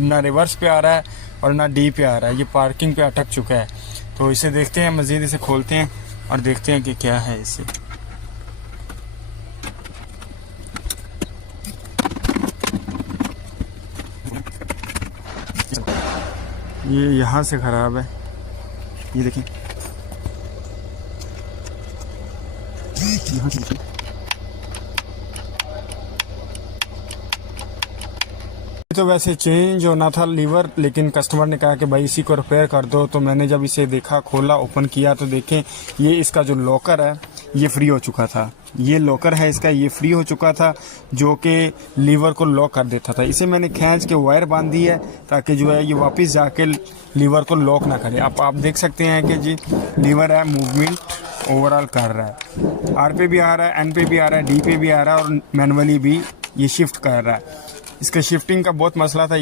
ना रिवर्स पे आ रहा है और ना डी पे आ रहा है, ये पार्किंग पे अटक चुका है। तो इसे देखते हैं, मज़ीद इसे खोलते हैं और देखते हैं कि क्या है इसे। ये यहाँ से ख़राब है, ये देखें यहाँ से। तो वैसे चेंज होना था लीवर, लेकिन कस्टमर ने कहा कि भाई इसी को रिपेयर कर दो। तो मैंने जब इसे देखा, खोला, ओपन किया तो देखें ये इसका जो लॉकर है ये फ्री हो चुका था। ये लॉकर है इसका, ये फ्री हो चुका था जो कि लीवर को लॉक कर देता था। इसे मैंने खींच के वायर बांध दी है ताकि जो है ये वापस जाके लीवर को लॉक ना करे। अब आप देख सकते हैं कि जी लीवर है मूवमेंट ओवरऑल कर रहा है, आर पे भी आ रहा है, एन पे भी आ रहा है, डी पे भी आ रहा है और मैनुअली भी ये शिफ्ट कर रहा है। इसका शिफ्टिंग का बहुत मसला था।